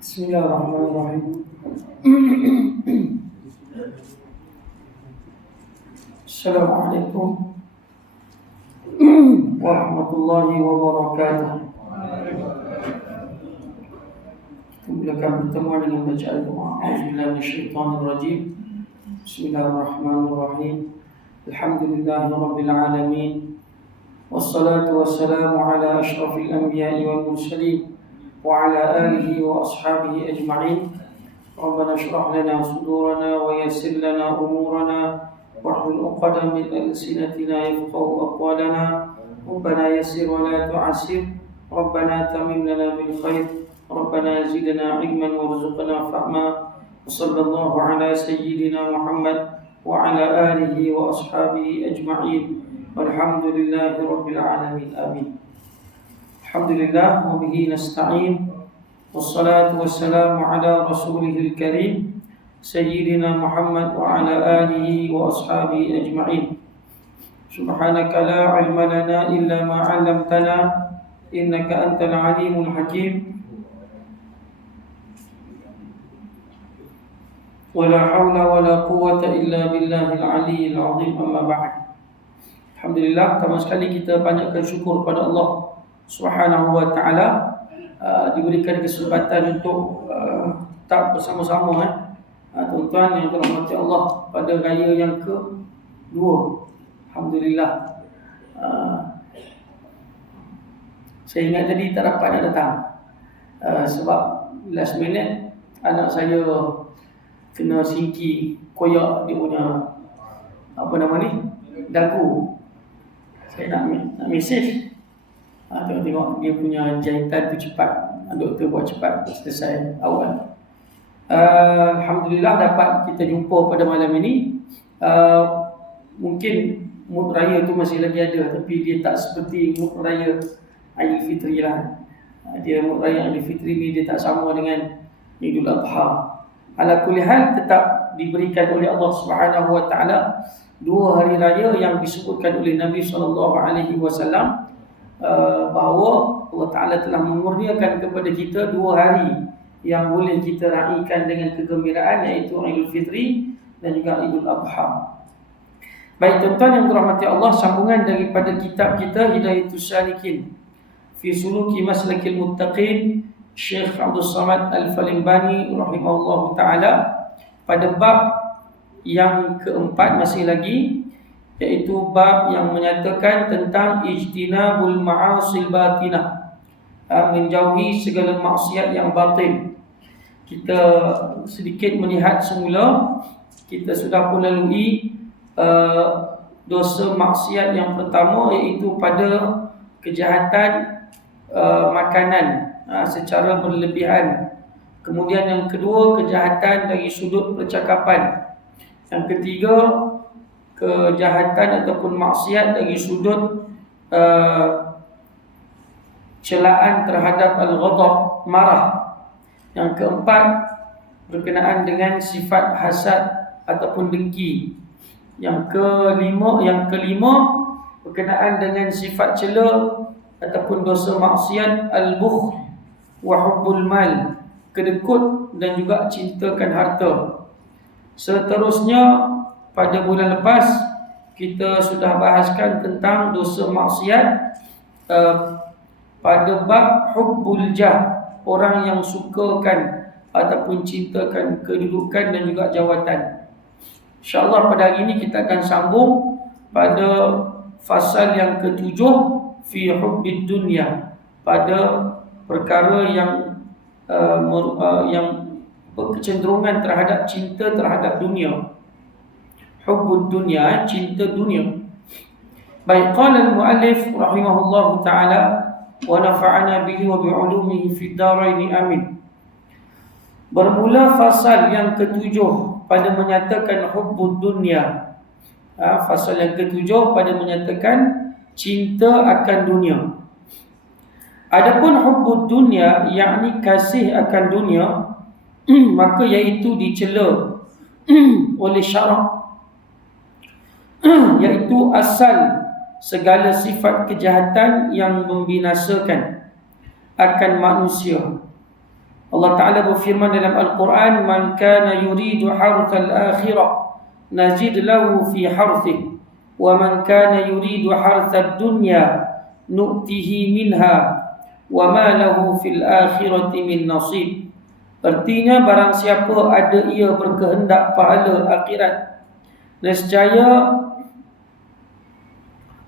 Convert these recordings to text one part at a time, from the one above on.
Bismillahirrahmanirrahim. Assalamualaikum warahmatullahi wabarakatuh. Kita bertemu dengan bacaan doa. A'udzubillahi minasyaitonirrajim. Bismillahirrahmanirrahim. Alhamdulillahirabbil alamin. Wassalatu wassalamu ala asyrafil anbiya'i wal mursalin wa ala alihi wa ashabihi ajma'in. Rabbana shrah lana sudurana wa yassir lana umurana wahlul 'uqdatam min alsinatina yafqahu aqwalana. Rabbana yassir wa la tu'assir. Rabbana tamim lana bil khair. Rabbana zidna 'ilman warzuqna fahma. Sallallahu ala sayyidina Muhammad wa ala alihi wa ashabihi ajma'in. Walhamdulillahi rabbil alamin. Amin. Alhamdulillah wa bihi nasta'in. Wassalatu wassalamu ala rasulihil karim sayyidina Muhammad wa ala alihi wa ashabihi ajma'in. Subhanaka la ilma lana illa ma 'allamtana innaka antal alimul hakim. Wala hawla wala quwwata illa billahil aliyyil azim. Amma ba'd. Alhamdulillah, pertama sekali kita banyakkan syukur pada Allah Subhanahu wa taala, diberikan kesempatan untuk tetap bersama-sama tuan-tuan yang dirahmati Allah pada raya yang kedua. Alhamdulillah. Saya ingat tadi tak dapat nak datang sebab last minute anak saya kena singki koyak dia punya dagu. Saya nak mesej, tengok dia punya jahitan tu cepat, doktor buat cepat, selesai awal. Alhamdulillah dapat kita jumpa pada malam ini. Mungkin mood raya tu masih lagi ada, tapi dia tak seperti mood raya Aidilfitri lah. Dia mood raya Aidilfitri ni dia tak sama dengan Idul Adha. Ala kulli hal, tetap diberikan oleh Allah Subhanahu wa taala dua hari raya yang disebutkan oleh Nabi SAW, bahawa Allah Taala telah mengurniakan kepada kita dua hari yang boleh kita raikan dengan kegembiraan, iaitu Idul Fitri dan juga Idul Adha. Baik tuan-tuan yang dirahmati Allah, sambungan daripada kitab kita Hidayatus Salikin fi Suluki Maslakil Muttaqin, Syekh Abdul Samad Al-Falimbani rahimahullahu taala, pada bab yang keempat masih lagi, iaitu bab yang menyatakan tentang ijtinabul ma'asil batinah, menjauhi segala maksiat yang batin. Kita sedikit melihat semula, kita sudah pun lalui dosa maksiat yang pertama, iaitu pada kejahatan makanan secara berlebihan. Kemudian yang kedua, kejahatan dari sudut percakapan. Yang ketiga, kejahatan ataupun maksiat dari sudut celaan terhadap al-ghadab, marah. Yang keempat, berkenaan dengan sifat hasad ataupun dengki. Yang kelima berkenaan dengan sifat cela ataupun dosa maksiat al-bukhl wa hubbul mal, kedekut dan juga cintakan harta. Seterusnya, pada bulan lepas kita sudah bahaskan tentang dosa maksiat pada bab hubbul jah, orang yang sukakan ataupun cintakan kedudukan dan juga jawatan. InsyaAllah pada hari ini kita akan sambung pada fasal yang ketujuh, fi hubbid dunya, pada perkara yang berkecenderungan terhadap cinta terhadap dunia. Hubbud dunya, cinta dunia. Baik, qala al-muallif rahimahullahu ta'ala wa nafa'ana bihi wa bi'ulumihi fid dharain, amin. Bermula fasal yang ketujuh pada menyatakan hubbud dunya. Fasal yang ketujuh pada menyatakan cinta akan dunia. Adapun hubbud dunya, yakni kasih akan dunia, maka iaitu dicela oleh syarak. iaitu asal segala sifat kejahatan yang membinasakan akan manusia. Allah Ta'ala berfirman dalam Al-Quran, "Man kana yuridu harthal akhirah nazid lahu fi harthih, wa man kana yuridu harthad dunya nu'tihi minha, wa ma lahu fil akhirati min nasib." Artinya, barang siapa ada ia berkehendak pahala akhirat, nescaya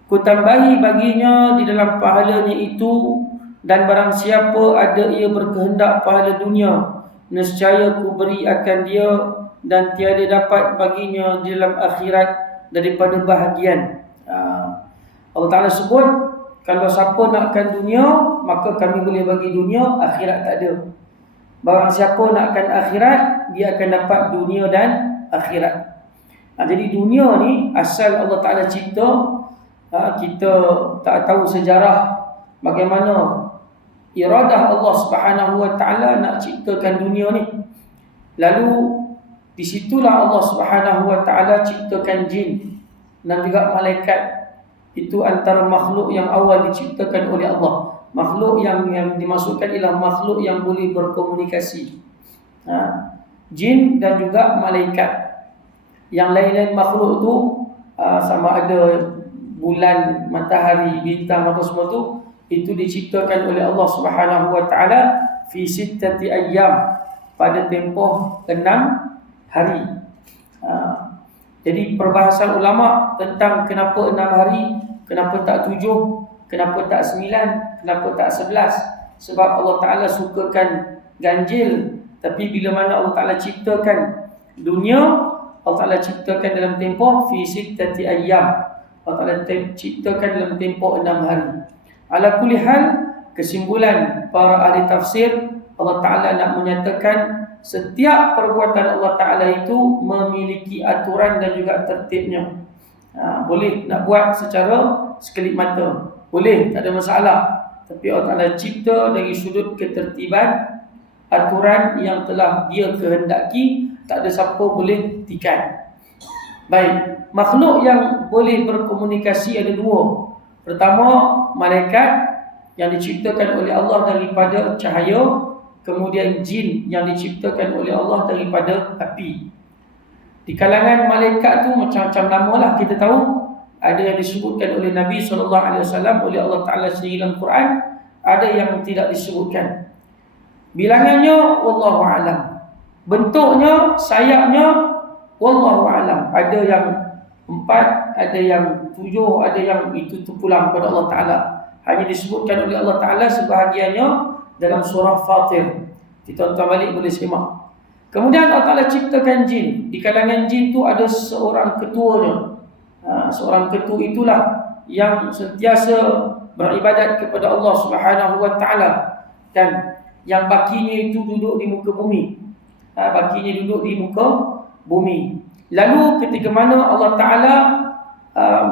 ku tambahi baginya di dalam pahalanya itu, dan barang siapa ada ia berkehendak pahala dunia, nescaya ku beri akan dia dan tiada dapat baginya di dalam akhirat daripada bahagian. Allah Ta'ala sebut, kalau siapa nakkan dunia, maka kami boleh bagi dunia, akhirat tak ada. Barang siapa nakkan akhirat, dia akan dapat dunia dan akhirat. Jadi dunia ni asal Allah Ta'ala cipta. Kita tak tahu sejarah bagaimana iradah Allah Subhanahu Wa Ta'ala nak ciptakan dunia ni. Lalu di situlah Allah Subhanahu Wa Ta'ala ciptakan jin dan juga malaikat. Itu antara makhluk yang awal diciptakan oleh Allah. Makhluk yang dimasukkan ialah makhluk yang boleh berkomunikasi. Jin dan juga malaikat. Yang lain-lain makhluk tu sama ada bulan, matahari, bintang, apa semua tu, itu diciptakan oleh Allah Subhanahu Wa Ta'ala fi sittati ayyam, pada tempoh 6 hari. Jadi perbahasan ulama tentang kenapa 6 hari, kenapa tak 7, kenapa tak 9, kenapa tak 11. Sebab Allah Ta'ala sukakan ganjil. Tapi bila mana Allah Ta'ala ciptakan dunia, Allah Ta'ala ciptakan dalam tempoh fi sittati ayyam. Allah Ta'ala ciptakan dalam tempoh 6 hari. Ala kulli hal, kesimpulan para ahli tafsir, Allah Ta'ala nak menyatakan setiap perbuatan Allah Ta'ala itu memiliki aturan dan juga tertibnya. Boleh nak buat secara sekelip mata, boleh, tak ada masalah. Tapi Allah Ta'ala cipta dari sudut ketertiban, aturan yang telah dia kehendaki, tak ada siapa boleh tikan. Baik, makhluk yang boleh berkomunikasi ada dua. Pertama, malaikat yang diciptakan oleh Allah daripada cahaya. Kemudian jin yang diciptakan oleh Allah daripada api. Di kalangan malaikat tu macam-macam nama lah kita tahu. Ada yang disebutkan oleh Nabi SAW, oleh Allah Ta'ala sendiri dalam Quran. Ada yang tidak disebutkan. Bilangannya wallahu a'lam. Bentuknya, sayapnya wallahu a'lam. Ada yang 4, ada yang 7, ada yang itu terpulang pada Allah Ta'ala. Hanya disebutkan oleh Allah Ta'ala sebahagiannya dalam surah Fatir. Tuan-tuan balik boleh semak. Kemudian Allah Ta'ala ciptakan jin. Di kalangan jin tu ada seorang ketuanya. Seorang ketua itulah yang sentiasa beribadat kepada Allah Subhanahu Wa Ta'ala. Dan yang bakinya itu duduk di muka bumi. Bakinya duduk di muka bumi. Lalu ketika mana Allah Ta'ala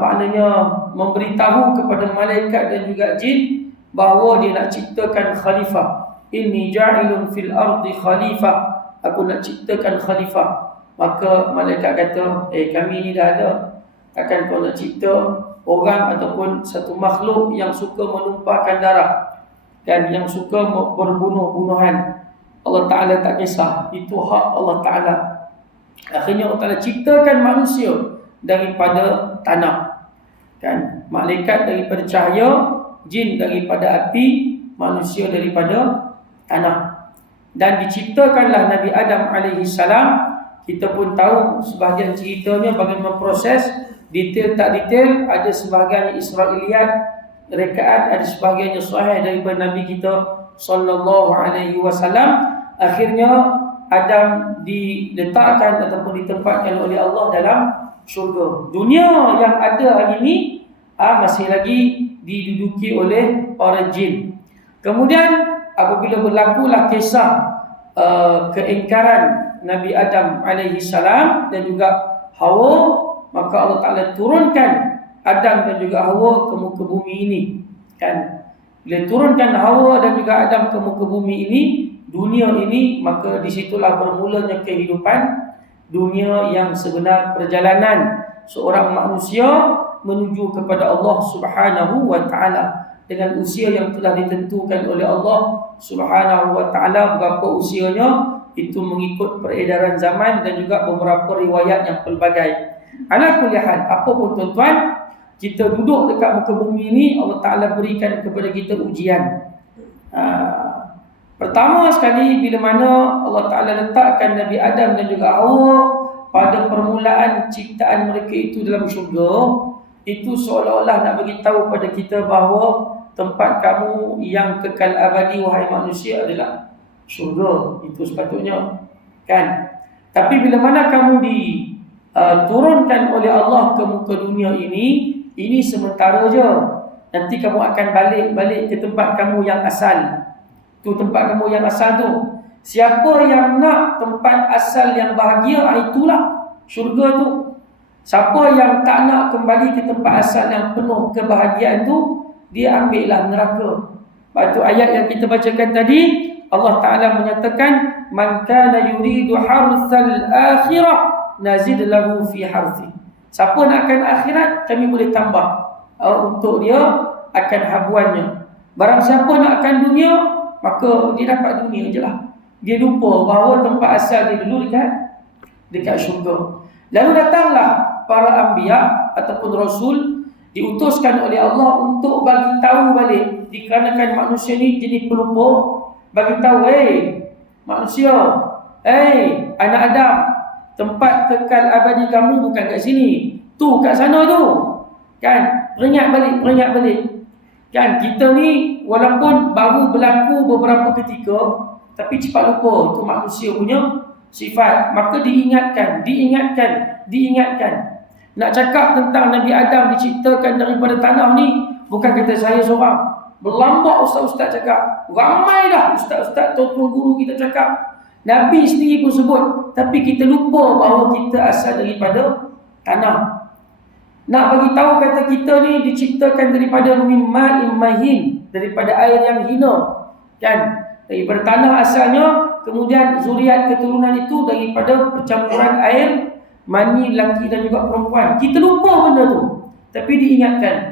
maknanya memberitahu kepada malaikat dan juga jin bahawa dia nak ciptakan khalifah. Inni ja'ilun fil ardi khalifah. Aku nak ciptakan khalifah. Maka malaikat kata, kami ni dah ada. Takkan kau nak cipta orang ataupun satu makhluk yang suka menumpahkan darah dan yang suka berbunuh-bunuhan. Allah Ta'ala tak kisah. Itu hak Allah Ta'ala. Akhirnya Allah Ta'ala ciptakan manusia daripada tanah. Kan? Malaikat daripada cahaya, jin daripada api, manusia daripada tanah. Dan diciptakanlah Nabi Adam AS. Kita pun tahu sebahagian ceritanya bagaimana proses, detail tak detail. Ada sebahagiannya Israiliyat, rekaat, ada sebahagiannya sahih daripada Nabi kita SAW. Akhirnya Adam diletakkan ataupun ditempatkan oleh Allah dalam syurga. Dunia yang ada hari ini masih lagi diduduki oleh para jin. Kemudian apabila berlakulah kisah keingkaran Nabi Adam AS dan juga Hawa, maka Allah Ta'ala turunkan Adam dan juga Hawa ke muka bumi ini. Kan? Bila turunkan Hawa dan juga Adam ke muka bumi ini, dunia ini, maka disitulah bermulanya kehidupan dunia yang sebenar, perjalanan seorang manusia menuju kepada Allah Subhanahu wa taala dengan usia yang telah ditentukan oleh Allah Subhanahu wa taala. Berapa usianya itu mengikut peredaran zaman dan juga beberapa riwayat yang pelbagai. Ala kulli hal, apapun tuan-tuan, kita duduk dekat muka bumi ni, Allah Taala berikan kepada kita ujian. Pertama sekali, bila mana Allah Taala letakkan Nabi Adam dan juga Hawa pada permulaan ciptaan mereka itu dalam syurga, itu seolah-olah nak bagi tahu pada kita bahawa tempat kamu yang kekal abadi wahai manusia adalah syurga. Itu sepatutnya, kan? Tapi bila mana kamu diturunkan oleh Allah ke muka dunia ini sementara je. Nanti kamu akan balik ke tempat kamu yang asal. Tu tempat kamu yang asal tu. Siapa yang nak tempat asal yang bahagia, itulah syurga tu. Siapa yang tak nak kembali ke tempat asal yang penuh kebahagiaan tu, dia ambillah neraka. Lepas tu ayat yang kita bacakan tadi, Allah Ta'ala menyatakan, man kana yuridu harsal akhirah nazid lahu fi harthi. Siapa nakkan akhirat, kami boleh tambah untuk dia akan habuannya. Barang siapa nakkan dunia, maka dia dapat dunia je lah. Dia lupa bahawa tempat asal dia dulu dekat syurga. Lalu datanglah para anbiya ataupun rasul, diutuskan oleh Allah untuk bagi tahu balik, dikarenakan manusia ni jadi pelupur, bagi tahu, manusia, anak Adam, tempat kekal abadi kamu bukan kat sini, tu kat sana tu, kan? Peringat balik, kan? Kita ni walaupun baru berlaku beberapa ketika, tapi cepat lupa itu manusia punya sifat. Maka diingatkan. Nak cakap tentang Nabi Adam diciptakan daripada tanah ni, bukan kata saya seorang. Berlambak ustaz-ustaz cakap, ramai dah ustaz-ustaz, tuan-tuan guru kita cakap, Nabi sendiri pun sebut. Tapi kita lupa bahawa kita asal daripada tanah. Nak bagi tahu kata kita ni diciptakan daripada mimma mahin, daripada air yang hina, kan? Daripada tanah asalnya, kemudian zuriat keturunan itu daripada percampuran air mani lelaki dan juga perempuan. Kita lupa benda tu, tapi diingatkan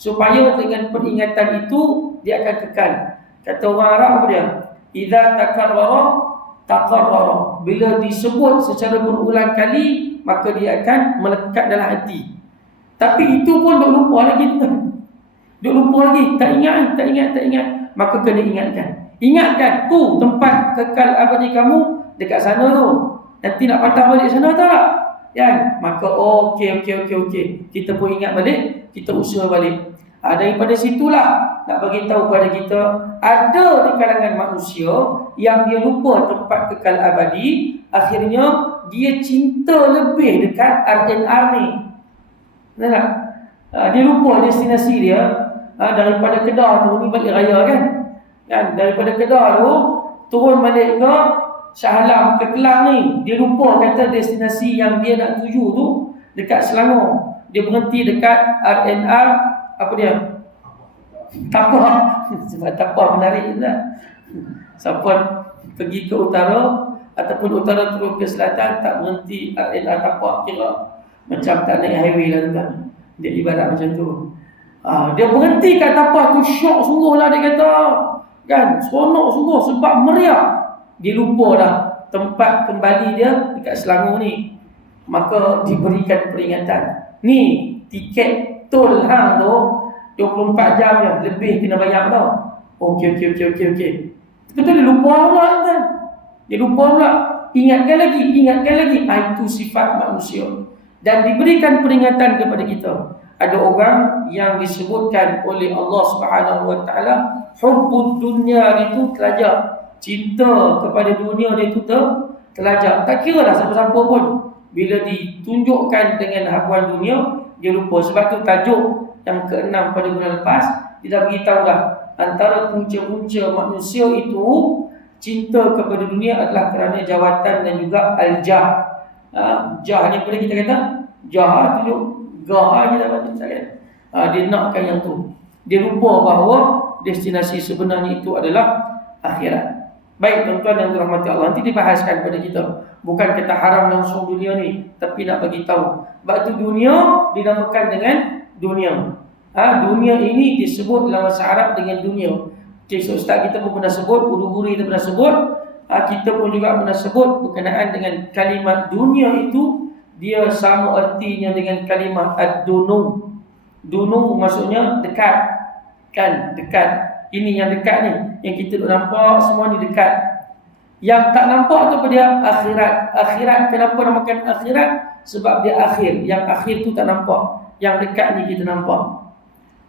supaya dengan peringatan itu dia akan kekal. Kata orang Arab apa dia? Idza taqarrara. Bila disebut secara berulang kali, maka dia akan melekat dalam hati. Tapi itu pun duk lupa lagi tuan. Duk lupa lagi, tak ingat. Maka kena ingatkan tu tempat kekal abadi kamu dekat sana tu. Nanti nak patah balik sana tak? Kan? Maka okey. Kita pun ingat balik, kita usaha balik. Daripada situlah nak bagi tahu pada kita, ada di kalangan manusia yang dia lupa tempat kekal abadi, akhirnya dia cinta lebih dekat RNR ni. Betul tak? Dia lupa destinasi dia. Daripada Kedah tu, ni balik raya kan? Daripada Kedah tu turun balik ke Shah Alam, ke Kelang ni, dia lupa kata destinasi yang dia nak tuju tu dekat Selangor. Dia berhenti dekat RNR, apa dia? Tapah. Sebab Tapah menarik juga. Siapa pergi ke utara ataupun utara turun ke selatan, tak berhenti RNR Tapah, kira macam tak naik highway lah tuan. Dia ibarat macam tu. Dia berhenti kat Tapah tu, syok sungguh lah dia kata, kan? Seronok sungguh sebab meriah. Dia lupa dah tempat kembali dia dekat Selangor ni. Maka diberikan peringatan. Ni tiket tol hang tu 24 jam je, lebih kena bayar tau. Okey. Betul dia lupa pula kan? Dia lupa pula. Ingatkan lagi. Itu sifat manusia. Dan diberikan peringatan kepada kita. Ada orang yang disebutkan oleh Allah Subhanahu wa taala, hubbud dunya itu terlajak. Cinta kepada dunia dia itu terlajak. Tak kira dah siapa-siapa pun, bila ditunjukkan dengan habuan dunia, dia lupa. Sebab tu tajuk yang ke-6 pada bulan lepas, dia dah beritahu dah, antara punca-punca manusia itu, cinta kepada dunia adalah kerana jawatan dan juga al-jah. Jah ni boleh kita kata, jah tunjuk gah je dapat kan. Dia nakkan yang tu. Dia lupa bahawa destinasi sebenarnya itu adalah akhirat. Baik tuan-tuan yang dirahmati Allah, nanti dibahaskan pada kita. Bukan kata haram langsung dunia ni, tapi nak bagi tahu. Sebab tu dunia dinamakan dengan dunia. Dunia ini disebut dalam bahasa Arab dengan dunia. Okay, so ustaz kita pun pernah sebut, guru-guru kita pernah sebut, kita pun juga pernah sebut berkenaan dengan kalimat dunia itu, dia sama artinya dengan kalimat ad-dunu. Dunu maksudnya dekat, kan, dekat. Ini yang dekat ni, yang kita nampak semua ni dekat. Yang tak nampak tu apa dia? Akhirat. Akhirat, kenapa namakan akhirat? Sebab dia akhir. Yang akhir tu tak nampak. Yang dekat ni kita nampak.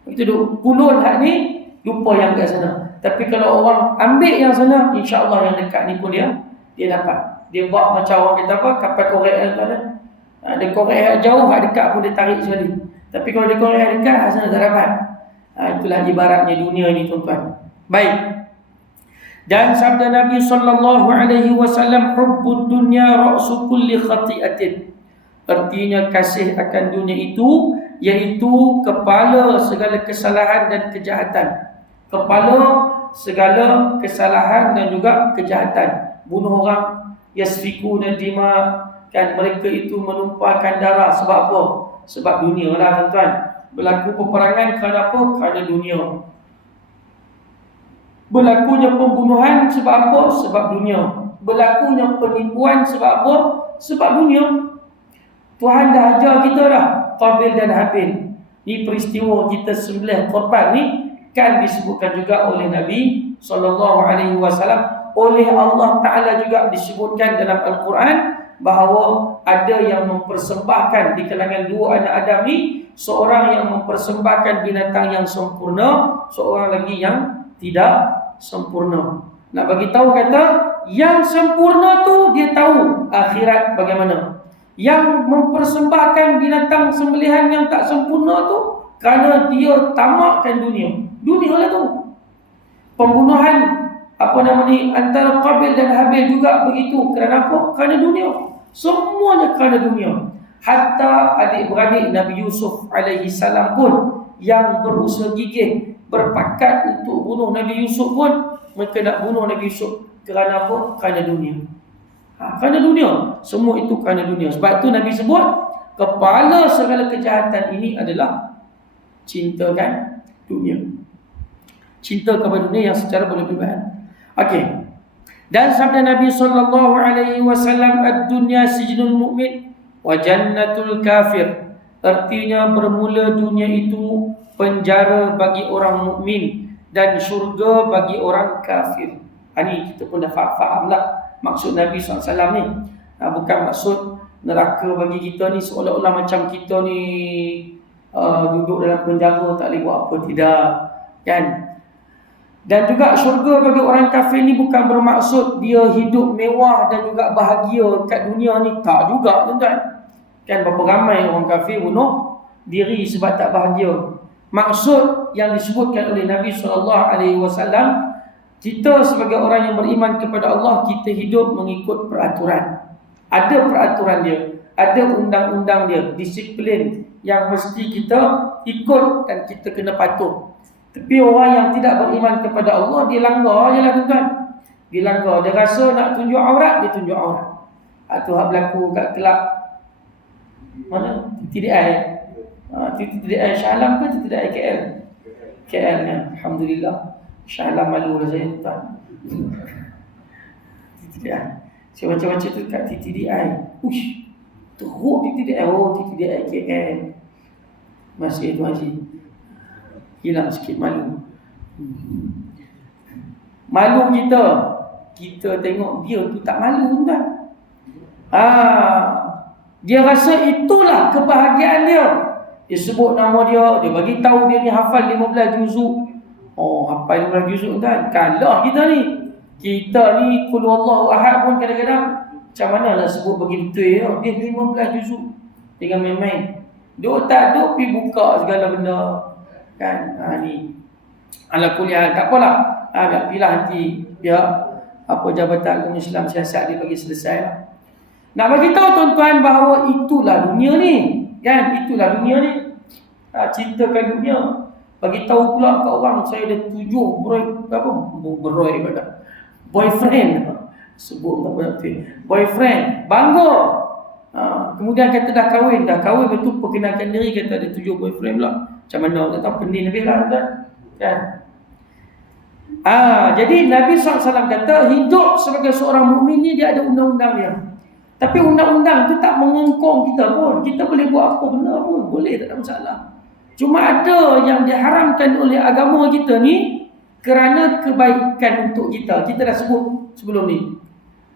Itu duk pulun hak ni, lupa yang kat sana. Tapi kalau orang ambil yang sana, insya-Allah yang dekat ni pun dia dapat. Dia buat macam orang kata apa? Kapal korek tu ada. Dia korek hak jauh, hak dekat pun dia tarik sekali. Tapi kalau dia korek hak dekat, hak sana tak dapat. Itulah ibaratnya dunia ini tuan-tuan. Baik. Dan sabda Nabi sallallahu alaihi wasallam, hubbud dunya ra'su kulli khati'atin. Artinya kasih akan dunia itu iaitu kepala segala kesalahan dan kejahatan. Kepala segala kesalahan dan juga kejahatan. Bunuh orang, yasfikuna dima, kan, mereka itu menumpahkan darah. Sebab apa? Sebab dunia lah tuan-tuan. Berlaku peperangan kerana apa? Kerana dunia. Berlakunya pembunuhan sebab apa? Sebab dunia. Berlakunya penipuan sebab apa? Sebab dunia. Tuhan dah ajar kita dah, Qabil dan Habil. Ni peristiwa kita sembelih korban ni kan disebutkan juga oleh Nabi SAW. Oleh Allah Ta'ala juga disebutkan dalam Al-Quran bahawa ada yang mempersembahkan di kalangan dua anak Adam ni, seorang yang mempersembahkan binatang yang sempurna, seorang lagi yang tidak sempurna. Nak bagi tahu kata yang sempurna tu dia tahu akhirat bagaimana. Yang mempersembahkan binatang sembelihan yang tak sempurna tu kerana dia tamakkan dunia. Dunia lah tu. Pembunuhan antara Qabil dan Habil juga begitu. Kerana apa? Kerana dunia. Semuanya kerana dunia. Hatta adik-beradik Nabi Yusuf alaihi salam pun yang berusaha gigih, berpakat untuk bunuh Nabi Yusuf pun, mereka nak bunuh Nabi Yusuf kerana apa? Kerana dunia. Kerana dunia. Semua itu kerana dunia. Sebab itu Nabi sebut kepala segala kejahatan ini adalah cintakan dunia. Cinta kepada dunia yang secara berlebihan. Okey. Dan sabda Nabi sallallahu alaihi wasallam, ad-dunya sijnul mu'min wa jannatul kafir. Artinya bermula dunia itu penjara bagi orang mukmin dan syurga bagi orang kafir. Ini kita pun dah faham lah maksud Nabi SAW ni. Bukan maksud neraka bagi kita ni seolah-olah macam kita ni duduk dalam penjara tak boleh buat apa, tidak, kan? Dan juga syurga bagi orang kafir ni bukan bermaksud dia hidup mewah dan juga bahagia kat dunia ni. Tak juga tuan-tuan. Kan berapa ramai orang kafir bunuh diri sebab tak bahagia. Maksud yang disebutkan oleh Nabi SAW, kita sebagai orang yang beriman kepada Allah, kita hidup mengikut peraturan. Ada peraturan dia, ada undang-undang dia, disiplin yang mesti kita ikut dan kita kena patuh. Tapi orang yang tidak beriman kepada Allah, dia langgar je lah tuan-tuan. Dia langgar, dia rasa nak tunjuk aurat, dia tunjuk aurat. Itu hak berlaku kat kelab mana? TTDI. TTDI Shah Alam ke TTDI KL? KL kan, Alhamdulillah. Shah Alam malu lah saya tuan. TTDI. Saya baca-baca tu kat TTDI. Uish, teruk TTDI. Oh, TTDI KL. Masih tu Haji. Hilang sikit malu. Malu kita tengok dia tu tak malu tuan. Dia rasa itulah kebahagiaan dia. Dia sebut nama dia bagi tahu dia ni hafal 15 juzuk. Oh, hafal 15 juzuk tuan. Kalah kita ni. Kita ni qul huwallahu ahad pun kadang-kadang macam mana nak sebut bagi betul dia 15 juzuk. Tinggal main-main. Duk tak duk pergi buka segala benda. Kan, ni ala kuliah tak apalah, biar pilih nanti biar apa Jabatan Agama Islam Siasat dia bagi selesai lah. Nak bagi tahu tuan-tuan bahawa itulah dunia ni, kan, itulah dunia ni. Cintakan dunia. Bagi tahu pula kat orang, saya ada 7 beroi boyfriend, sebut tak berarti boyfriend, bangga. Kemudian kata dah kahwin betul, perkenalkan diri, kata ada 7 boyfriend pula. Macam mana orang tahu, pening lebih lah kan. Jadi Nabi SAW kata hidup sebagai seorang mukmin ni dia ada undang-undang dia. Tapi undang-undang tu tak mengongkong kita pun. Kita boleh buat apa benda pun, boleh, tak ada masalah. Cuma ada yang diharamkan oleh agama kita ni kerana kebaikan untuk kita. Kita dah sebut sebelum ni.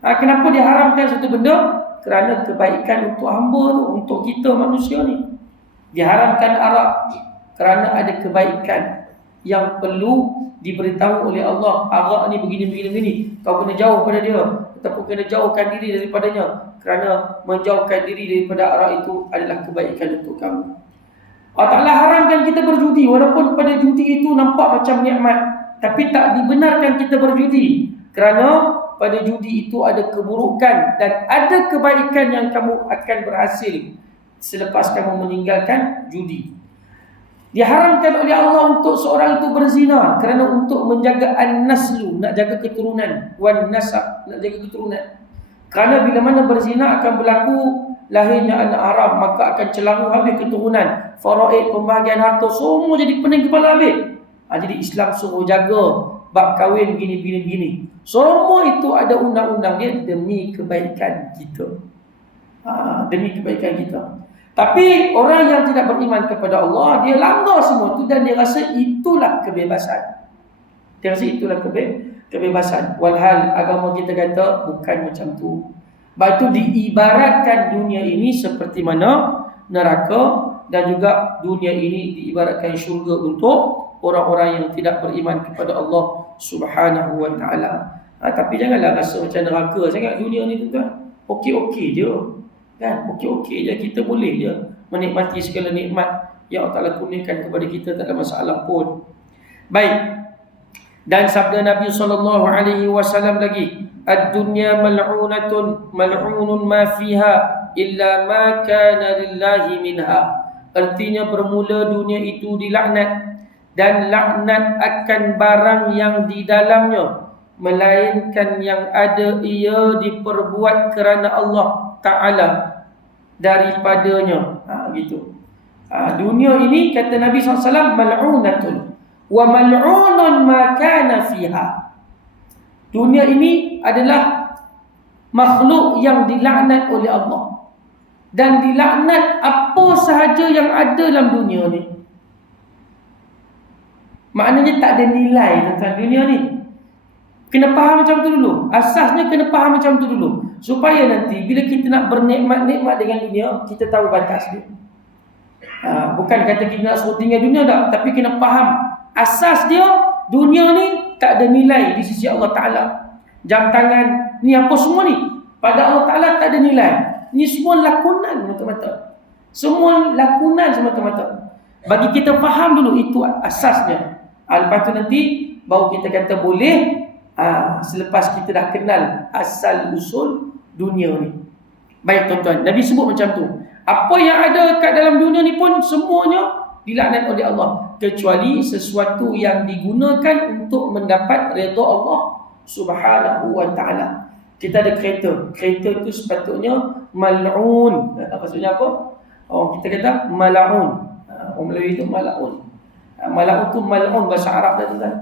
Kenapa diharamkan satu benda? Kerana kebaikan untuk hamba tu, untuk kita manusia ni. Diharamkan arak kerana ada kebaikan yang perlu diberitahu oleh Allah. Arak ni begini. Kau kena jauh pada dia, ataupun kena jauhkan diri daripadanya, kerana menjauhkan diri daripada arak itu adalah kebaikan untuk kamu. Allah Ta'ala haramkan kita berjudi, walaupun pada judi itu nampak macam nikmat, tapi tak dibenarkan kita berjudi, kerana pada judi itu ada keburukan dan ada kebaikan yang kamu akan berhasil selepas kamu meninggalkan judi. Diharamkan oleh Allah untuk seorang itu berzina kerana untuk menjaga an-naslu, nak jaga keturunan, wan nasab, nak jaga keturunan. Kerana bila mana berzina akan berlaku lahirnya anak haram, maka akan celanggu habis keturunan, faraid, pembahagian harta, semua jadi pening kepala habis. Jadi Islam suruh jaga bab kahwin begini. Semua itu ada undang-undang dia demi kebaikan kita. Demi kebaikan kita. Tapi orang yang tidak beriman kepada Allah, dia langgar semua itu dan dia rasa itulah kebebasan. Dia rasa itulah kebebasan. Walhal agama kita kata bukan macam tu. Sebab itu diibaratkan dunia ini seperti mana neraka, dan juga dunia ini diibaratkan syurga untuk orang-orang yang tidak beriman kepada Allah Subhanahu wa ta'ala. Tapi janganlah rasa macam neraka sangat dunia ni, tuan-tuan. Okey-okey je. Kan, okey-okey je, kita boleh je menikmati segala nikmat yang Allah Ta'ala kurniakan kepada kita, tak ada masalah pun. Baik. Dan sabda Nabi SAW lagi, ad-dunya mal'unatun mal'unun ma fiha illa ma kana lillahi minha. Artinya bermula dunia itu dilaknat, dan laknat akan barang yang di dalamnya, melainkan yang ada ia diperbuat kerana Allah Ta'ala daripadanya. Gitu. Dunia ini kata Nabi SAW mal'unatun wa mal'unun ma kana fiha. Dunia ini adalah makhluk yang dilaknat oleh Allah, dan dilaknat apa sahaja yang ada dalam dunia ni. Maknanya tak ada nilai tentang dunia ni. Kena faham macam tu dulu. Asasnya kena faham macam tu dulu, supaya nanti bila kita nak bernikmat-nikmat dengan dunia, kita tahu batas dia. Bukan kata kita nak suruh tinggal dunia tak, tapi kena faham asas dia. Dunia ni tak ada nilai di sisi Allah Ta'ala. Jam tangan ni, apa semua ni, pada Allah Ta'ala tak ada nilai. Ni semua lakonan mata-mata. Semua lakonan semata-mata. Bagi kita faham dulu itu asasnya. Lepas tu nanti baru kita kata boleh, selepas kita dah kenal asal usul dunia ni. Baik tuan-tuan, Nabi sebut macam tu. Apa yang ada kat dalam dunia ni pun semuanya dilaknat oleh Allah, kecuali sesuatu yang digunakan untuk mendapat redha Allah Subhanahu wa ta'ala. Kita ada kereta. Kereta tu sepatutnya mal'un. Maksudnya apa? Kita kata mal'un. Orang Melayu itu mal'un. Mal'un tu mal'un bahasa Arab dah tuan-tuan.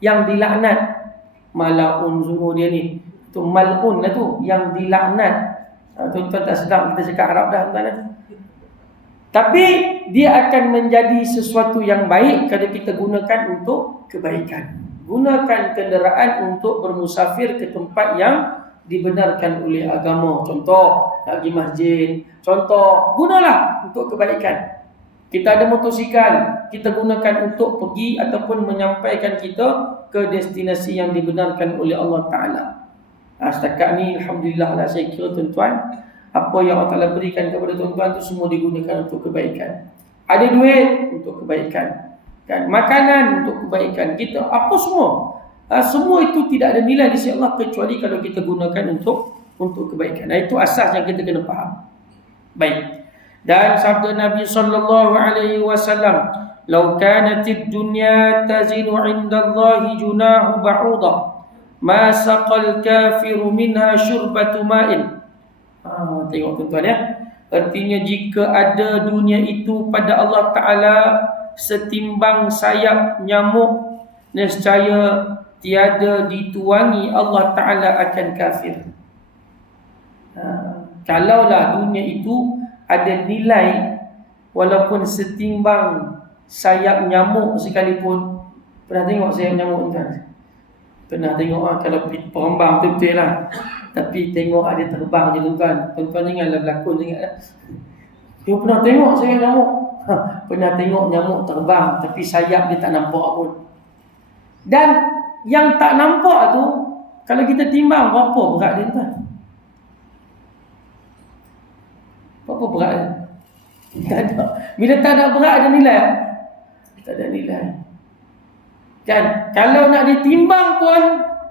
Yang dilaknat. Mal'un sungguh dia ni. Tu mal'un lah tu, yang dilaknat. Tuan-tuan tak sedap kita cakap Arab dah tuan-tuan. Tapi dia akan menjadi sesuatu yang baik kalau kita gunakan untuk kebaikan. Gunakan kenderaan untuk bermusafir ke tempat yang dibenarkan oleh agama. Contoh, nak pergi masjid. Contoh, gunalah untuk kebaikan. Kita ada motosikal, kita gunakan untuk pergi ataupun menyampaikan kita ke destinasi yang dibenarkan oleh Allah Ta'ala. Setakat ni Alhamdulillah lah, saya kira tuan-tuan, apa yang Allah Ta'ala berikan kepada tuan-tuan tu semua digunakan untuk kebaikan. Ada duit untuk kebaikan, kan? Makanan untuk kebaikan kita, apa semua. Semua itu tidak ada nilai di sisi Allah kecuali kalau kita gunakan untuk kebaikan. Itu asas yang kita kena faham. Baik. Dan sabda Nabi sallallahu alaihi wasallam, "Law kanatid dunya tazinu 'inda Allahi junahu ba'udah, ma saqal kafiru minha syurbatu ma'in. Tengok tuan-tuan ya. Artinya jika ada dunia itu pada Allah Ta'ala setimbang sayap nyamuk, nescaya tiada dituangi Allah Ta'ala akan kafir. Kalaulah dunia itu ada nilai walaupun setimbang sayap nyamuk sekalipun. Pernah tengok sayap nyamuk tuan? Pernah tengok kalau perembang betul-betul lah. Tapi tengok ada terbang je tuan-tuan. Tuan-tuan ingatlah berlakon ingat lah. Dia pernah tengok sayap nyamuk. Pernah tengok nyamuk terbang tapi sayap dia tak nampak pun. Dan yang tak nampak tu, kalau kita timbang berapa berat dia tuan? Berapa berat dia? Tak ada. Bila tak ada berat ada nilai? Tak ada nilai. Kan? Kalau nak ditimbang pun,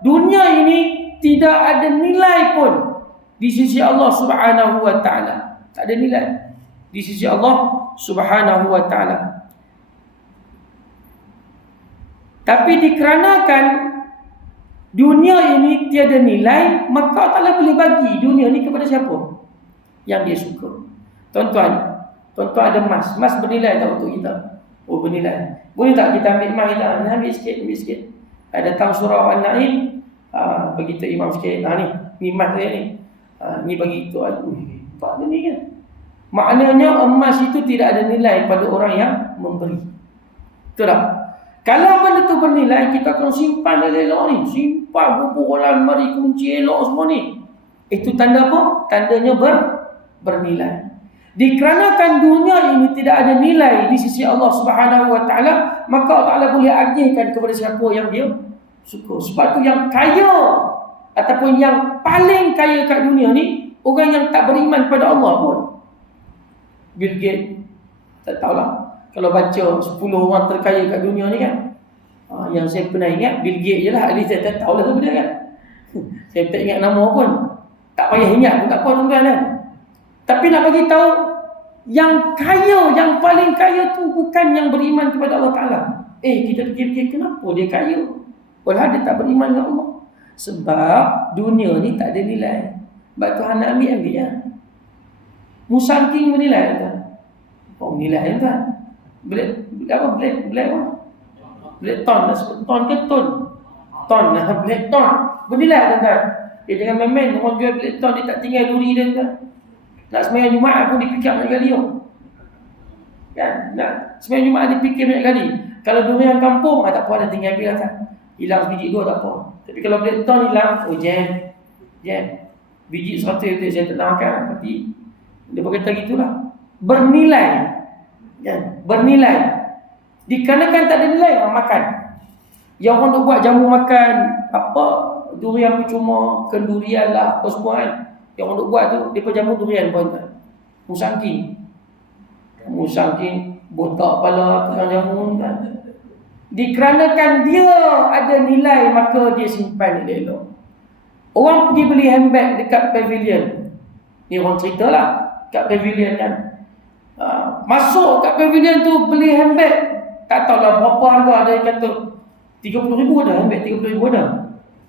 dunia ini tidak ada nilai pun di sisi Allah Subhanahu wa Ta'ala. Tak ada nilai di sisi Allah Subhanahu wa Ta'ala. Tapi dikarenakan dunia ini tiada nilai, maka Allah boleh bagi dunia ni kepada siapa yang dia suka. Tuan-tuan ada emas. Emas bernilai tak untuk kita? Oh, bernilai. Boleh tak kita ambil emas kita? Ambil sikit. Ada datang surah An-Naim, bagi tu imam sikit. Ni emas saya ni. Ni bagi tu. Pak ni kan. Maknanya emas itu tidak ada nilai pada orang yang memberi. Betul tak? Kalau benda tu bernilai, kita akan simpan elok ni. Simpan buku lemari, kunci elok semua ni. Itu tanda apa? Tandanya bernilai. Dikarenakan dunia ini tidak ada nilai di sisi Allah Subhanahu wa Ta'ala, maka Allah Ta'ala boleh agihkan kepada siapa yang dia suka. Sebab tu yang kaya ataupun yang paling kaya kat dunia ni, orang yang tak beriman pada Allah pun. Bill Gates, tak tahulah. Kalau baca 10 orang terkaya kat dunia ni kan, yang saya pernah ingat Bill Gates je lah. At least saya tak tahulah tu benda kan. Saya tak ingat nama pun. Tak payah ingat pun tak apa tuan-tuan kan. Tapi nak bagi tahu, yang kaya, yang paling kaya tu bukan yang beriman kepada Allah Ta'ala. Kita fikir-fikir kenapa dia kaya? Walau dia tak beriman kepada Allah. Sebab dunia ni tak ada nilai. Sebab Tuhan nak ambil ya. Musangking bernilai tuan. Oh, nilai tuan. Black apa? Black ton. Ton ke ton? Ton lah. Black ton. Bernilai tuan. Dia jangan main-main. Orang jual black ton, dia tak tinggal duri dia tuan. Nak sembahyang Jumaat pun dipikir banyak kali. Kan? Nak sembahyang Jumaat dipikir banyak kali. Kalau durian kampung, tak apa, ada tinggal ambil kan. Hilang sebiji 2 tak apa. Tapi kalau black ton hilang, jam. Biji 100 tu saya tak nak makan. Tapi dia berkata gitulah. Bernilai. Kan? Bernilai. Dikarenakan tak ada nilai, makan. Yang orang duk buat jamu makan, apa, durian percuma, kendurian lah, apa semua kan. Yang orang duk buat tu, dia jamu durian pun kan. Musangking, botak kepala, tukang jamu kan. Dikarenakan dia ada nilai, maka dia simpan elok. Orang pergi beli handbag dekat pavilion. Ni orang cerita lah, kat pavilion kan. Masuk kat pavilion tu beli handbag, tak tahulah berapa harga. Ada yang kata 30,000 ada handbag, 30,000 ada.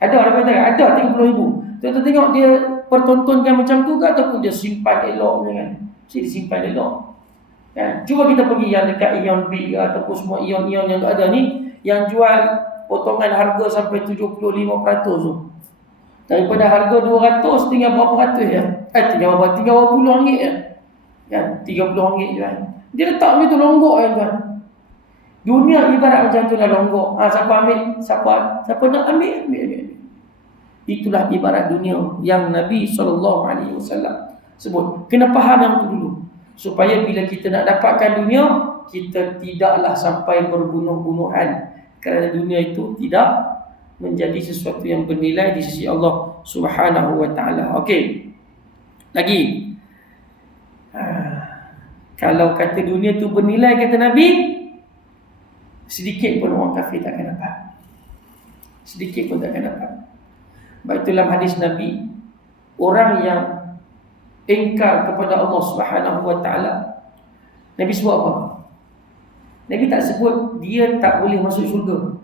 Ada orang kata ada 30,000. Kita tengok dia pertontonkan macam tu ke ataupun dia simpan elok kan. Mesti disimpan elok. Kan? Cuba kita pergi yang dekat Ion Big ataupun semua Ion-Ion yang ada ni, yang jual potongan harga sampai 75% tu. Daripada harga 200 tinggal berapa ratus ya? Tinggal berapa puluh ringgit ya? Kan? 30 ringgit je kan? Dia letak macam tu longgok kan tuan. Dunia ibarat macam tu lah, longgok. Siapa ambil, siapa nak ambil. Itulah ibarat dunia yang Nabi SAW sebut. Kena faham yang tu dulu, supaya bila kita nak dapatkan dunia, kita tidaklah sampai berbunuh-bunuhan, kerana dunia itu tidak menjadi sesuatu yang bernilai di sisi Allah Subhanahu wa Ta'ala. Okey. Lagi. Kalau kata dunia itu bernilai, kata Nabi, sedikit pun orang kafir tak akan dapat. Sedikit pun tak akan dapat. Baik, dalam hadis Nabi, orang yang ingkar kepada Allah Subhanahu wa Ta'ala, Nabi sebut apa? Nabi tak sebut dia tak boleh masuk syurga.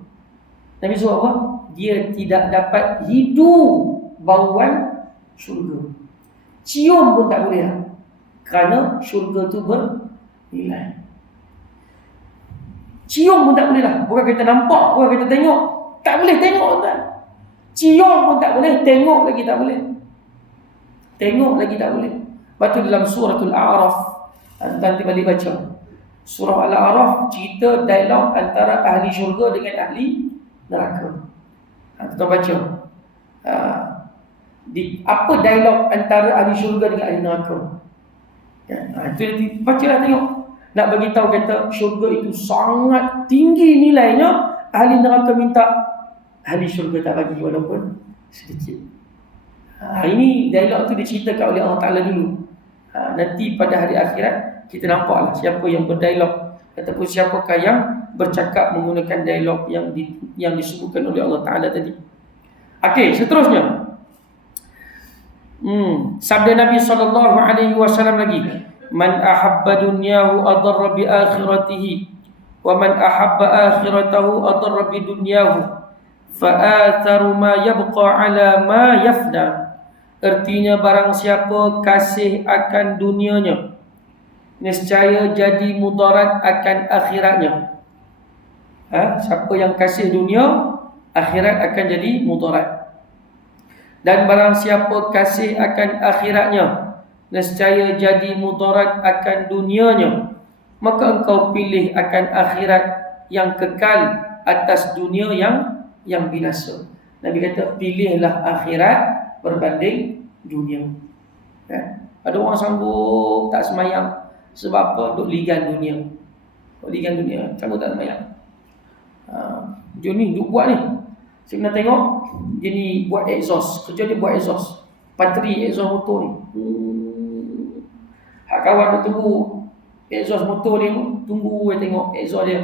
Nabi sebut apa? dia tidak dapat hidu bauan syurga. Cium pun tak boleh lah. Kerana syurga tu bernilai. Cium pun tak boleh lah. Bukan kita nampak, bukan kita tengok. Tak boleh tengok tak. Cium pun tak boleh, tengok lagi tak boleh. Tengok lagi tak boleh. Lepas tu dalam suratul A'raf, nanti balik baca. Surah Al-A'raf cerita dialog antara ahli syurga dengan ahli neraka. Kita baca. Apa dialog antara ahli syurga dengan ahli neraka? Itu nanti bacalah tengok. Nak bagi tahu kata syurga itu sangat tinggi nilainya, ahli neraka minta, ahli syurga tak bagi walaupun sedikit. Ini dialog tu diceritakan oleh Allah Ta'ala dulu. Nanti pada hari akhirat kita nampaklah siapa yang berdialog ataupun siapakah yang bercakap menggunakan dialog yang disebutkan oleh Allah Ta'ala tadi. Okey, seterusnya. Sabda Nabi SAW lagi, man ahabba dunyahu adarra bi akhiratihi wa man ahabba akhiratahu adarra bi dunyahu fa atharu ma yabqa ala ma yafna. Artinya barang siapa kasih akan dunianya, nescaya jadi mudarat akan akhiratnya. Siapa yang kasih dunia, akhirat akan jadi mudarat. Dan barang siapa kasih akan akhiratnya, nescaya jadi mudarat akan dunianya, maka engkau pilih akan akhirat yang kekal atas dunia yang binasa. Nabi kata pilihlah akhirat berbanding dunia. Ada orang sanggup tak semayang sebab apa? Duk ligan dunia. Ligan dunia, sanggup tak semayang. Jom ni duk buat ni. Saya pernah tengok dia ni buat exhaust. Kerja dia buat exhaust, bateri exhaust motor ni. Hak kawan dia tunggu exhaust motor ni, tunggu dia tengok exhaust dia.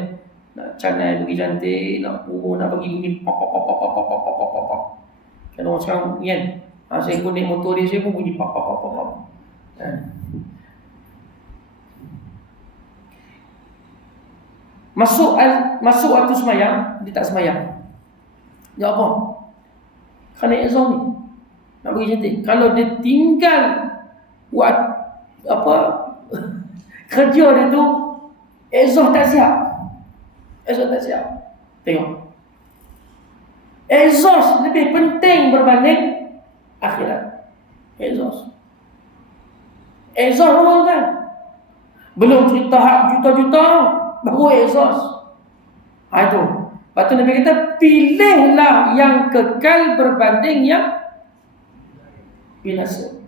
Nak canai bagi cantik, nak puru, nak bagi bunyi pop pop pop pop pop pop pop pop pop. Kan orang sekarang ni kan. Saya pun naik motor dia, saya pun bunyi pop pop pop pop pop. Masuk waktu semayang, dia tak semayang. Dia apa? Kerana exhaust ni nak bagi cantik. Kalau dia tinggal buat apa kerja dia tu, exhaust tak siap. Exhaust tak siap. Tengok. Exhaust lebih penting berbanding akhirat. Exhaust dulu kan. Belum cerita hak juta-juta, baru exhaust. Itu. Lepas tu Nabi kata, pilihlah yang kekal berbanding yang binasa.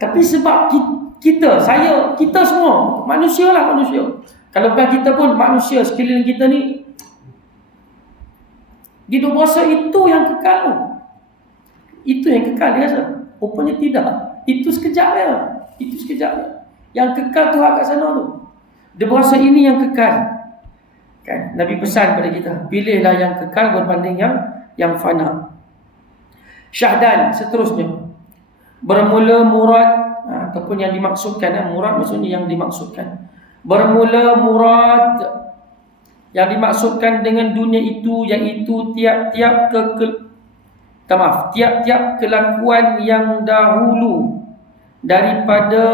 Tapi sebab kita semua manusia. Kalau bukan kita pun manusia sekeliling kita ni, dia duk berasa itu yang kekal. Itu yang kekal dia rasa. Rupanya tidak. Itu sekejap je. Yang kekal tu hak kat sana tu. Dia berasa ini yang kekal. Kan? Nabi pesan pada kita, pilihlah yang kekal berbanding yang fana. Syahdan seterusnya. Bermula murad, ataupun yang dimaksudkan, murad maksudnya yang dimaksudkan. Bermula murad yang dimaksudkan dengan dunia itu, iaitu tiap-tiap kelakuan yang dahulu daripada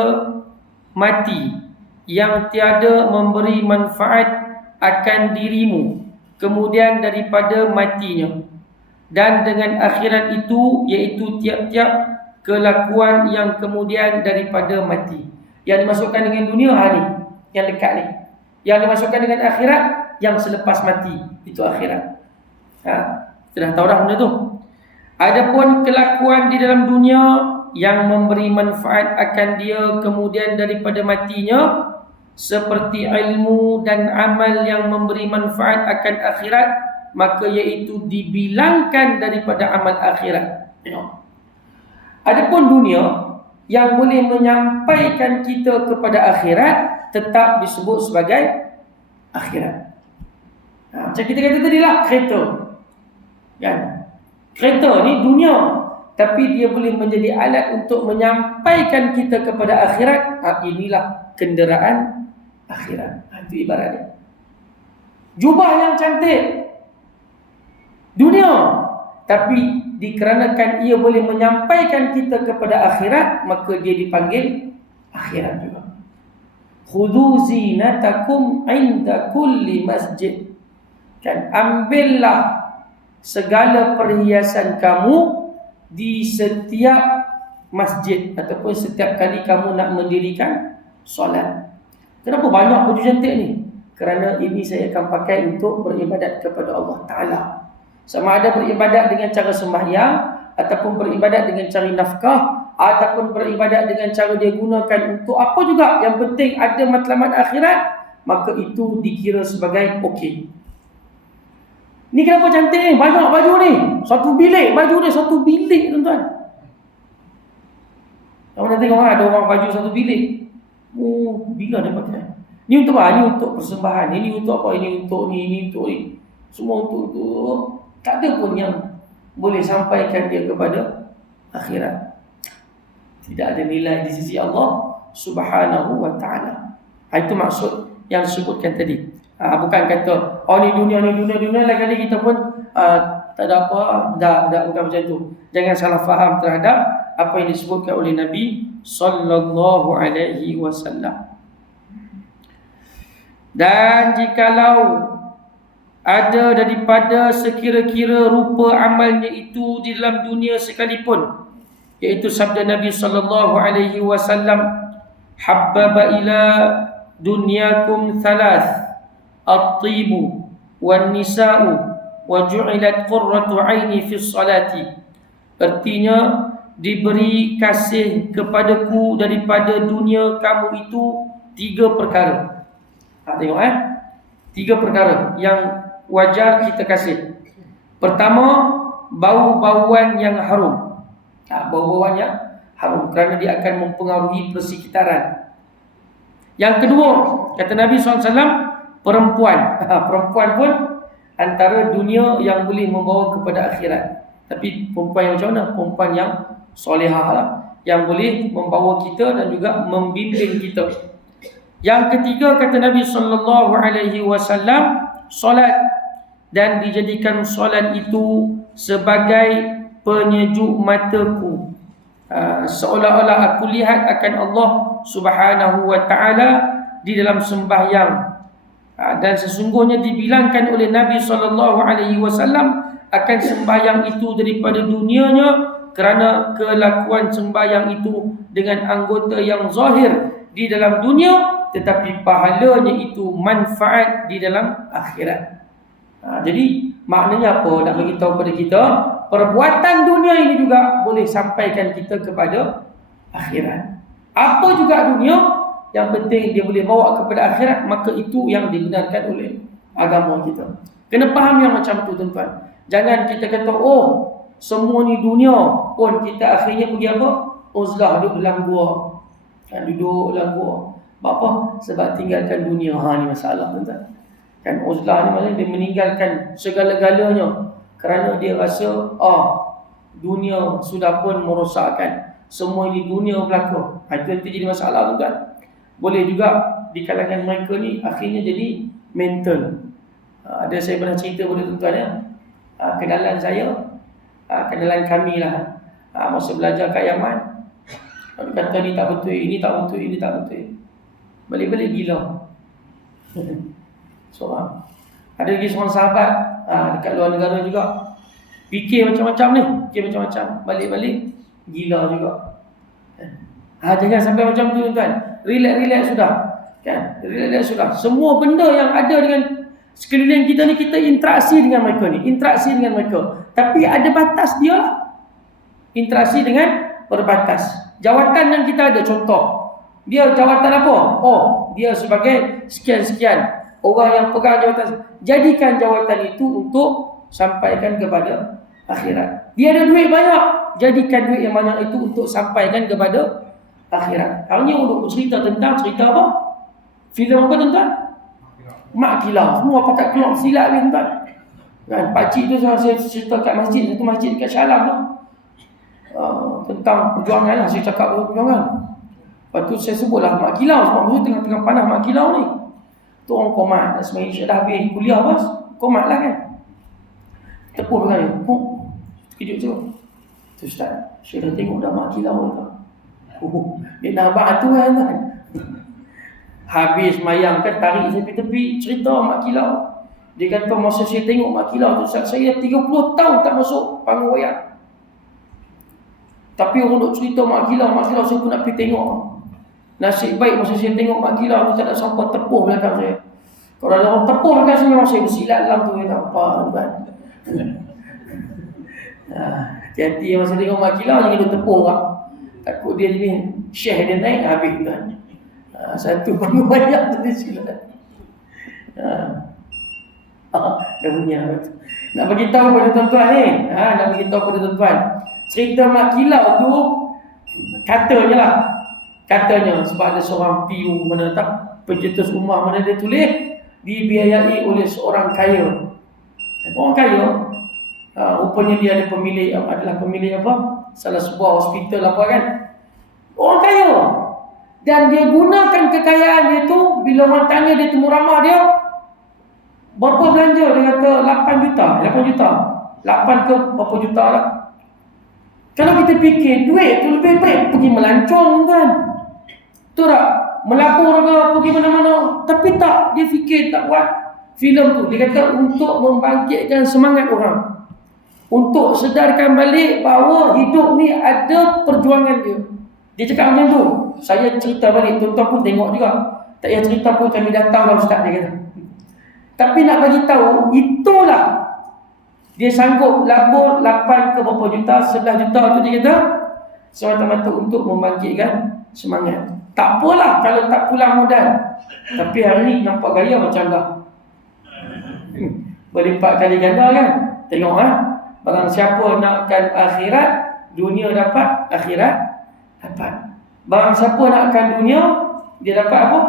mati, yang tiada memberi manfaat akan dirimu kemudian daripada matinya, dan dengan akhirat itu, iaitu tiap-tiap kelakuan yang kemudian daripada mati. Yang dimasukkan dengan dunia ni, yang dekat ni. Yang dimasukkan dengan akhirat, yang selepas mati, itu akhirat. Kita dah tahu dah benda tu. Adapun kelakuan di dalam dunia yang memberi manfaat akan dia kemudian daripada matinya, seperti ilmu dan amal yang memberi manfaat akan akhirat, maka iaitu dibilangkan daripada amal akhirat. Adapun dunia yang boleh menyampaikan kita kepada akhirat, tetap disebut sebagai akhirat. Macam kita kata tadi lah, kereta kan? Kereta ni dunia, tapi dia boleh menjadi alat untuk menyampaikan kita kepada akhirat. Inilah kenderaan akhirat. Itu ibarat dia. Jubah yang cantik dunia, tapi dikarenakan ia boleh menyampaikan kita kepada akhirat, maka dia dipanggil akhirat juga. Khudhu zinatakum inda kulli masjid. Kan, ambillah segala perhiasan kamu di setiap masjid ataupun setiap kali kamu nak mendirikan solat. Kenapa banyak baju cantik ni? Kerana ini saya akan pakai untuk beribadat kepada Allah Ta'ala. Sama ada beribadat dengan cara sembahyang, ataupun beribadat dengan cari nafkah, ataupun beribadat dengan cara dia gunakan untuk apa juga, yang penting ada matlamat akhirat, maka itu dikira sebagai okey. Ni kenapa cantik ni? Banyak baju ni. Satu bilik baju dia, satu bilik tuan-tuan. Kamu nanti tengok ada orang baju satu bilik. Oh, bila dia pakai? Ni untuk apa? Ni untuk persembahan. Ini untuk apa? Ini untuk ni, ini untuk ni. Semua untuk. Tak ada pun yang boleh sampaikan dia kepada akhirat. Tidak ada nilai di sisi Allah Subhanahu wa ta'ala. Itu maksud yang disebutkan tadi. Bukan kata ni dunia lain kali kita pun tak ada apa, dah bukan macam tu. Jangan salah faham terhadap apa yang disebutkan oleh Nabi sallallahu alaihi wasallam. Dan jikalau ada daripada sekira-kira rupa amalnya itu di dalam dunia sekalipun, iaitu sabda Nabi sallallahu alaihi wasallam, habbaba ila dunyakum thalath, at-tibu wan nisa'u wa ju'ilat qurratu 'aini fi sholati. Artinya, diberi kasih kepadaku daripada dunia kamu itu 3 perkara. Tengok 3 perkara yang wajar kita kasih. Pertama, bau-bauan yang harum. Bau-bauan yang harum kerana dia akan mempengaruhi persekitaran. Yang kedua, kata Nabi SAW, perempuan. Perempuan pun antara dunia yang boleh membawa kepada akhirat. Tapi perempuan yang macam mana? Perempuan yang solehah lah, yang boleh membawa kita dan juga membimbing kita. Yang ketiga, kata Nabi SAW, solat. Dan dijadikan solat itu sebagai penyejuk mataku. Seolah-olah aku lihat akan Allah Subhanahu wa ta'ala di dalam sembahyang. Dan sesungguhnya dibilangkan oleh Nabi SAW akan sembahyang itu daripada dunianya, kerana kelakuan sembahyang itu dengan anggota yang zahir di dalam dunia, tetapi pahalanya itu manfaat di dalam akhirat. Jadi maknanya apa? Nak bagi tahu kepada kita, perbuatan dunia ini juga boleh sampaikan kita kepada akhirat. Apa juga dunia, yang penting dia boleh bawa kepada akhirat, maka itu yang dibenarkan oleh agama kita. Kena faham yang macam tu tuan-tuan. Jangan kita kata, semua ni dunia pun kita akhirnya pergi apa? Uzlah, duduk dalam gua. Duduk dalam gua. Apa? Sebab tinggalkan dunia. Ni masalah tuan-tuan. Kan uzlah ni maksudnya dia meninggalkan segala-galanya kerana dia rasa dunia sudah pun merosakkan. Semua ini dunia belaka. Itu nanti jadi masalah tuan-tuan. Boleh juga di kalangan mereka ni akhirnya jadi mental. Ada saya pernah cerita pada tuan-tuan ya. Kenalan saya, kenalan kami lah. Masa belajar kat Yaman, kata ni tak betul, ini tak betul, ini tak betul. Balik-balik gila. Seorang. Ada lagi seorang sahabat dekat luar negara juga, fikir macam-macam ni, fikir macam-macam, balik-balik gila juga. Jangan sampai macam tu tuan. Relax sudah. Kan? Relax sudah. Semua benda yang ada dengan sekeliling kita ni, kita interaksi dengan mereka ni, interaksi dengan mereka. Tapi ada batas dia lah. Interaksi dengan berbatas. Jawatan yang kita ada, contoh, dia jawatan apa? Dia sebagai sekian-sekian. Orang yang pegang jawatan, jadikan jawatan itu untuk sampaikan kepada akhirat. Dia ada duit banyak, jadikan duit yang banyak itu untuk sampaikan kepada akhirat. Hanya untuk cerita tentang cerita apa? Filem apa tuan-tuan? Mak Kilau. Semua pakai kelop silap ni tuan. Kan pakcik tu saya cerita kat masjid, satu masjid dekat Shah Alam tu. Tentang perjuangan lah, saya cakap perjuangan. Lepas tu saya sebutlah Mak Kilau, sebab maksud tengah-tengah panah Mak Kilau ni. Tu orang komat. Sebenarnya Syekh dah habis kuliah bos. Komat lah kan. Tepuk belakang dia. Kejut tu. Tu Ustaz, Syekh dah tengok dah mak kilau tu. Dia nak abang tu kan. Habis mayang kan, tarik tepi-tepi, cerita mak kilau. Dia kata masa saya tengok mak kilau tu, saya 30 tahun tak masuk panggung wayang. Tapi orang duk cerita mak kilau saya pun nak pergi tengok. Nasib baik masa saya tengok mak kilau tu tak ada siapa tepuh belakang saya. Kalau ada orang tepuh belakang saya, memang saya bersilat dalam tu. Dia tak apa tuan. Hati-hati masa tengok mak kilau, jangan duk tepuh tak. Takut dia ni syekh dia naik habis tuan. Satu panggung wayang tu dia silat. Dah bunyi betul. Nak bagi tahu pada tuan-tuan ni, nak bagi tahu pada tuan-tuan. Cerita mak kilau tu katanya sebab ada seorang piu mana tak, pencetus rumah mana dia tulis dibiayai oleh seorang kaya. Orang kaya, rupanya dia adalah pemilik apa? Salah sebuah hospital apa kan. Orang kaya. Dan dia gunakan kekayaan dia tu, bila orang tanya dia temu ramah dia, berapa belanja? Dia kata 8 juta. 8 ke berapa juta lah. Kalau kita fikir duit tu lebih baik pergi melancong kan. Betul tak? Melapor ke pergi mana-mana. Tapi tak, dia fikir tak buat filem tu. Dia kata untuk membangkitkan semangat orang. Untuk sedarkan balik bahawa hidup ni ada perjuangan dia. Dia cakap macam tu. Saya cerita balik, tuan-tuan pun tengok juga. Tak payah cerita pun kami datang lah ustaz, dia kata. Tapi nak bagi tahu, itulah dia sanggup labur 8 ke berapa juta, 11 juta tu dia kata semata-mata untuk membangkitkan semangat. Tak apalah kalau tak pulang modal. Tapi hari ni nampak gaya macam dah berlipat kali ganda kan. Tengok barang siapa nakkan akhirat, dunia dapat, akhirat dapat. Barang siapa nakkan dunia, dia dapat apa?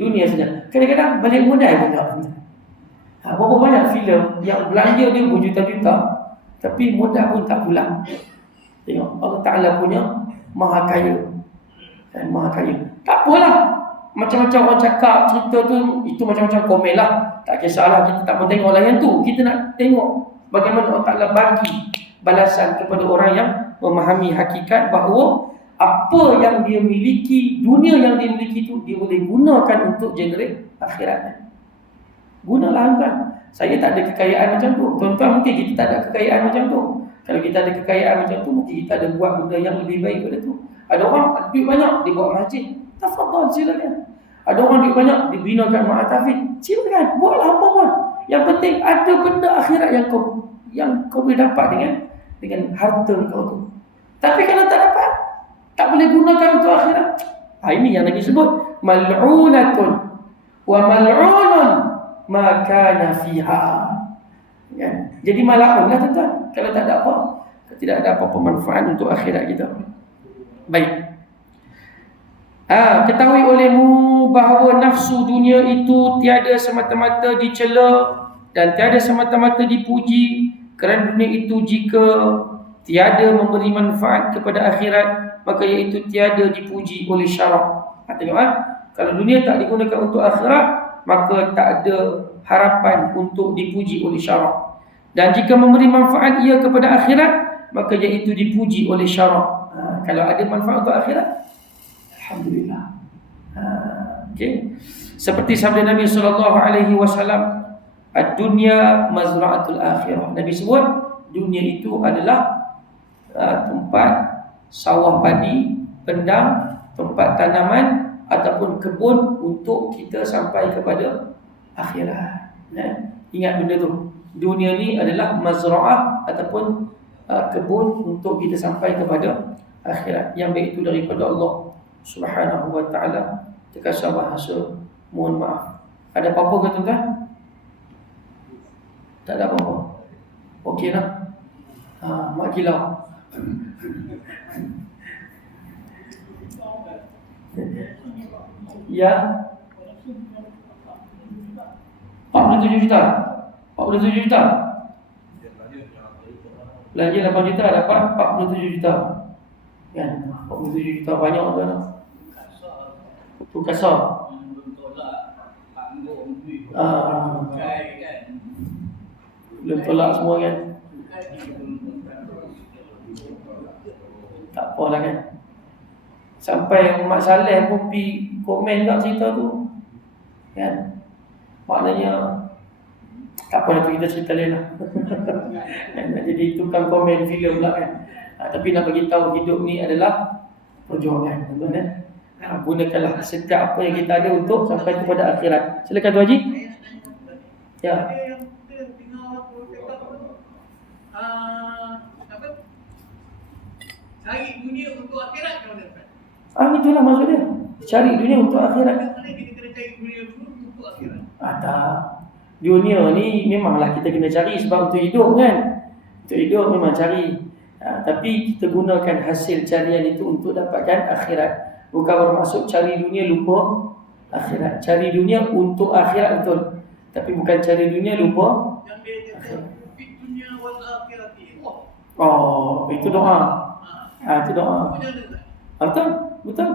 Dunia saja. Kadang-kadang balik modal pun tak. Berapa banyak filem yang belanja dia berjuta-juta tapi modal pun tak pulang. Tengok Allah Ta'ala punya maha kaya. Dan maha kaya. Tak apalah. Macam-macam orang cakap cerita tu, itu macam-macam komen lah. Tak kisahlah, kita tak mau tengok lah yang tu. Kita nak tengok bagaimana Allah Ta'ala bagi balasan kepada orang yang memahami hakikat bahawa apa yang dia miliki, dunia yang dia miliki tu, dia boleh gunakan untuk generate akhiratnya. Gunalah tuan. Saya tak ada kekayaan macam tu. Tuan-tuan mungkin kita tak ada kekayaan macam tu. Kalau kita ada kekayaan macam tu, mungkin kita ada buat benda yang lebih baik daripada tu. Ada orang duit banyak, dia buat masjid. Tafadhal, silakan. Ada orang duit banyak, dibinakan ma'atafid. Silakan, buatlah apa pun. Yang penting ada benda akhirat yang kau boleh dapat dengan harta kau tu. Tapi kalau tak dapat, tak boleh gunakan untuk akhirat. Ini yang Nabi sebut mal'unatun wa mal'unun ma kana fiha. Kan? Jadi mal'un lah tuan-tuan kalau tak ada apa, tidak ada apa-apa manfaat untuk akhirat kita. Baik. Ketahui olehmu bahawa nafsu dunia itu tiada semata-mata dicela dan tiada semata-mata dipuji, kerana dunia itu jika tiada memberi manfaat kepada akhirat, maka iaitu tiada dipuji oleh syarak. Tengok kalau dunia tak digunakan untuk akhirat, maka tak ada harapan untuk dipuji oleh syarak. Dan jika memberi manfaat ia kepada akhirat, maka iaitu dipuji oleh syarak. Kalau ada manfaat untuk akhirat, alhamdulillah. Okay. Seperti sabda Nabi SAW, ad-dunya mazra'atul akhirah. Nabi sebut dunia itu adalah tempat sawah padi, pendang, tempat tanaman ataupun kebun untuk kita sampai kepada akhirat. Ingat benda tu. Dunia ni adalah mazra'ah ataupun kebun untuk kita sampai kepada akhirat. Yang baik itu daripada Allah Subhanahu wa ta'ala. Terkasar bahasa, mohon maaf. Ada apa-apa ke tuan-tuan? Tak ada apa-apa. Okey lah. Mak kilau. Ya. 47 juta. 47 juta. Belanja 8 juta dapat 47 juta. Kan? 47 juta banyak tuan. Tu kasar. Belum tolak semua kan. Tak apalah kan. Sampai Mak Saleh pun pergi komen kat cerita tu kan. Maknanya tak apa, nanti kita cerita lain lah. Jadi tukang komen filem pula kan. Tapi nak bagi tahu hidup ni adalah perjuangan, tuan-tuan kan. Gunakanlah setiap apa yang kita ada untuk sampai kepada akhirat. Silakan Tuan Haji. Ya. Cari dunia untuk akhirat kalau dapat. Itulah maksud dia. Cari dunia untuk akhirat. Kita kena cari dunia dulu untuk akhirat. Tak. Dunia ni memanglah kita kena cari sebab untuk hidup kan. Untuk hidup memang cari. Tapi kita gunakan hasil carian itu untuk dapatkan akhirat. Bukan bermaksud cari dunia lupa akhirat. Cari dunia untuk akhirat betul. Tapi bukan cari dunia lupa akhirat. Dunia wal akhirati. Itu doa. Itu doa. Betul? Betul.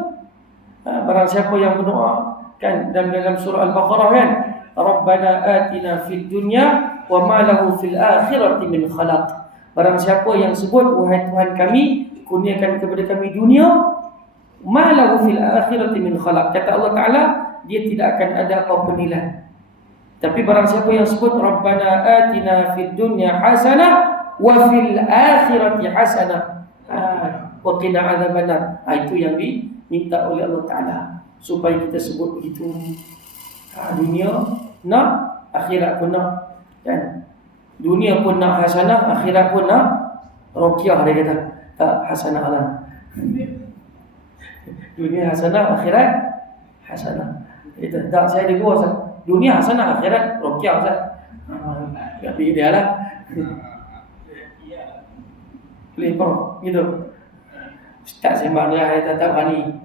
Barang siapa yang berdoa kan dalam surah Al-Baqarah kan, Rabbana atina fid dunya wa ma lahu fil akhirati min khalaq. Barang siapa yang sebut, wahai Tuhan kami, kurniakan kepada kami dunia, ma lahu fil akhirati min khalaq. Kata Allah Taala, dia tidak akan ada apa-apa nilai. Tapi barang siapa yang sebut Rabbana atina fid dunya hasanah wa fil akhirati hasanah wa qina adzabannar. Itu yang diminta oleh Allah Taala supaya kita sebut begitu. Dunia nak, akhirat pun nak kan. Dunia pun nak hasanah, akhirat pun nak ruqyah, dia kata. Tak hasanah lah. Dunia hasanah, akhirat hasanah. Kita tak, saya ada dua Ustaz. Dunia hasanah, akhirat ruqyah Ustaz. Tak pilih dia lah. Boleh kau gitu. Ustaz sembang dia tak berani.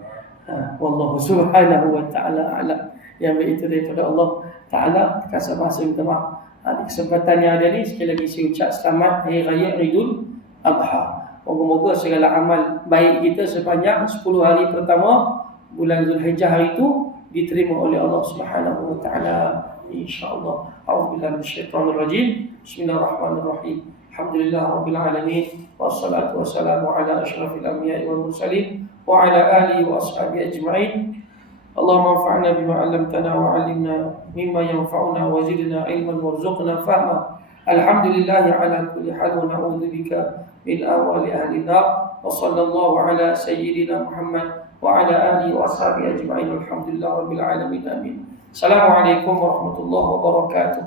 Wallahu subhanahu wa ta'ala a'lam. Yang itu daripada Allah Ta'ala. Kasih bahasa minta maaf. Di kesempatan yang ada ni, sekali lagi saya ucap selamat Hari Raya Idul Adha. Moga-moga segala amal baik kita sepanjang 10 hari pertama bulan Zulhijjah hari itu diterima oleh Allah Subhanahu wa taala, insyaallah. A'udzubillahi minasyaitonir rajim. Bismillahirrahmanirrahim. Alhamdulillahirabbil alamin wassalatu wassalamu ala asyrafil anbiya'i wal mursalin wa ala alihi wa ashabihi ajma'in. Allahumma anfa'na bima 'allamtana wa 'allimna mimma yanfa'una wa zidna 'ilman warzuqna fahma. Alhamdulillah ala kulli hal wa na'udzu bika min awali ahli nar. Wa sallallahu ala sayyidina Muhammad wa ala alihi wa ashabihi ajma'in. Alhamdulillah rabbil alamin. Amin. Assalamualaikum warahmatullahi wabarakatuh.